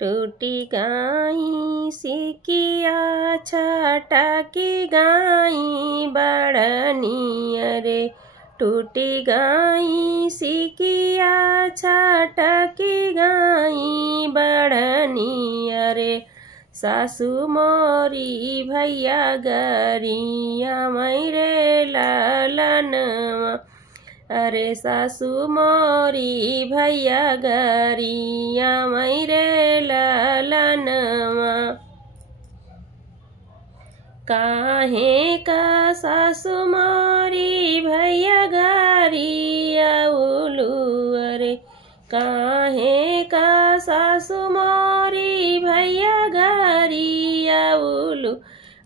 टूटी गाई सिकिया छटकी गाई बड़नी रे। टूटी गाई सिकिया छटकी गाई बड़नी रे। सासु मोरी भैया गरिया मैरे लालनवा। अरे सासु मोरी भैया गरिया मैरे लालनवा। काहे का सासु मोरी भैया गरिया उलू अरे। काहे का सासु मोरी भैया गरिया उलू।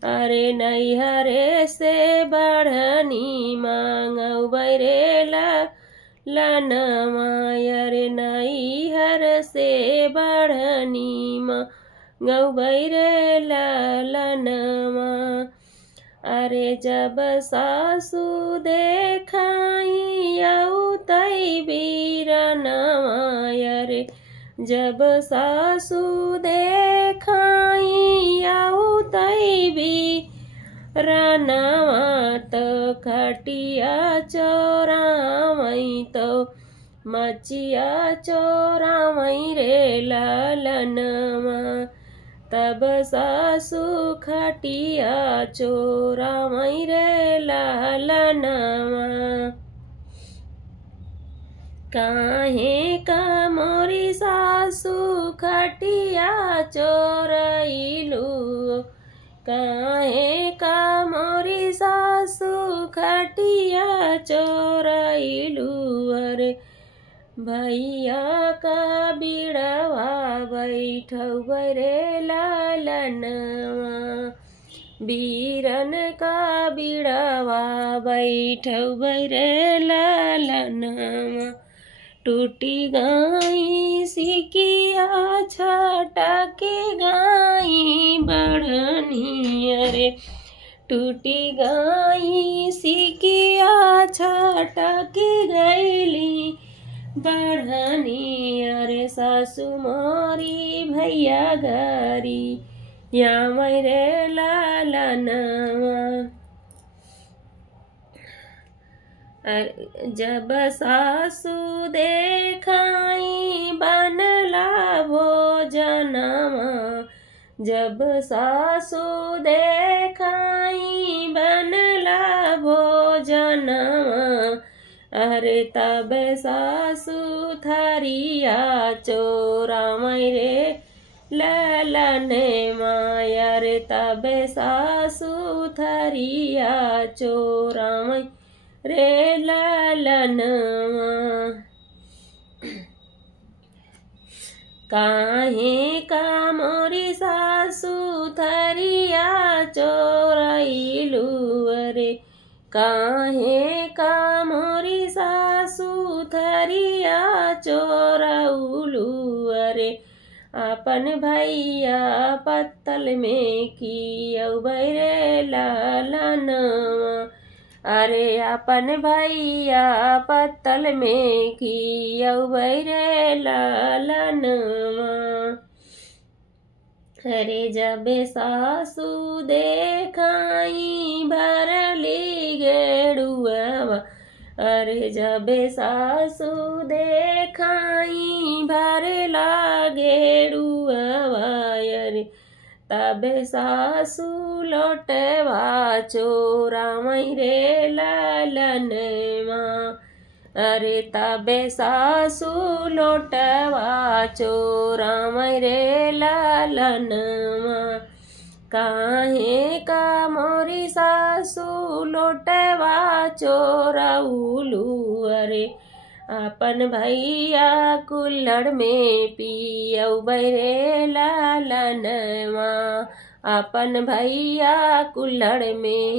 अरे नैहरे से बढ़नी मांगौ बैरे लालनवा। अरे नैहर से बढ़नी मांगौ बैरे लालनवा। अरे जब सासु देखाई आउ तई बीरनवा। अरे जब सासु देखाई आउ तई बीरनवा। तो खटिया चोरावई तो मचिया चोरावई रे लालनवा। तब सासु खटिया चोरावई रे लालनवा। काहे का मोरी सासु खटिया चोरइलू। काहे का मोरी सासु खटिया चोरइलू। अरे भैया का बिड़वा बैठौ बैरे लालनवा। बीरन का बिड़वा बैठौ बैरे लालनवा। टूटी गाई सिकिया छटकी गाई बड़नी रे। टूटी गाई सिकिया छटकी गईली बढ़नी अरे। सासु मोरी भैया गरिया मैरे लालनवा। जब सासु देखाई बनला भोजनवा। जब सासु देखाई बनला भोजनवा। अरे तब सासु थरिया चोरावई रे लालनवा। अरे तब सासु थरिया चोरावई रे लालनवा। काहे का मोरी सासु थरिया चोरइलू। अरे काहे का मोरी सासु थरिया चोरउलू। अरे अपन भैया पत्तल में कियौ बैरे लालनवा। अरे अपन भैया पत्तल में कियौ बैरे लालनवा। अरे जब सासु देखाई भरली गेड़ुआ। अरे जब सासु देखाई भरला गेड़ुआ। अरे तब सासु लोटवा चोरावई रे लालनवा। अरे तब सासु लोटवा चोरावई रे लालनवा। काहे का मोरी सासु लोटवा चोरउलू। अरे अपन भैया कुल्हड़ में पियौ बैरे लालनवा। अपन भैया कुल्हड़ में